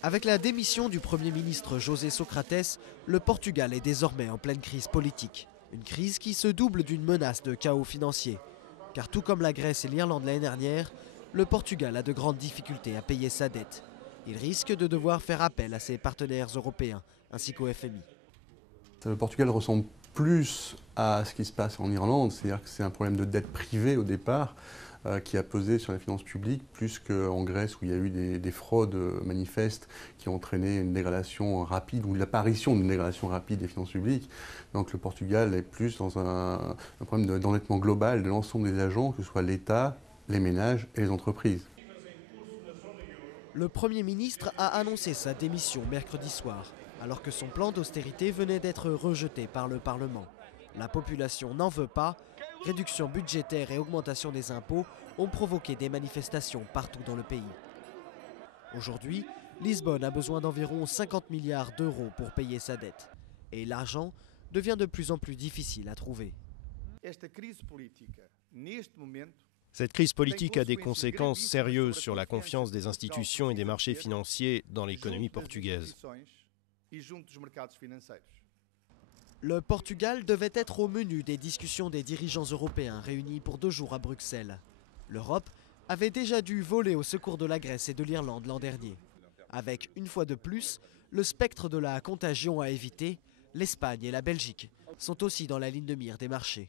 Avec la démission du Premier ministre José Socrates, le Portugal est désormais en pleine crise politique. Une crise qui se double d'une menace de chaos financier. Car tout comme la Grèce et l'Irlande l'année dernière, le Portugal a de grandes difficultés à payer sa dette. Il risque de devoir faire appel à ses partenaires européens ainsi qu'au FMI. Le Portugal ressemble plus à ce qui se passe en Irlande, c'est-à-dire que c'est un problème de dette privée au départ qui a pesé sur les finances publiques, plus qu'en Grèce où il y a eu des fraudes manifestes qui ont entraîné une dégradation rapide ou l'apparition d'une dégradation rapide des finances publiques. Donc le Portugal est plus dans un problème d'endettement global de l'ensemble des agents, que ce soit l'État, les ménages et les entreprises. Le Premier ministre a annoncé sa démission mercredi soir, alors que son plan d'austérité venait d'être rejeté par le Parlement. La population n'en veut pas. Réduction budgétaire et augmentation des impôts ont provoqué des manifestations partout dans le pays. Aujourd'hui, Lisbonne a besoin d'environ 50 milliards d'euros pour payer sa dette. Et l'argent devient de plus en plus difficile à trouver. Cette crise politique a des conséquences sérieuses sur la confiance des institutions et des marchés financiers dans l'économie portugaise. Le Portugal devait être au menu des discussions des dirigeants européens réunis pour 2 jours à Bruxelles. L'Europe avait déjà dû voler au secours de la Grèce et de l'Irlande l'an dernier. Avec, une fois de plus, le spectre de la contagion à éviter, l'Espagne et la Belgique sont aussi dans la ligne de mire des marchés.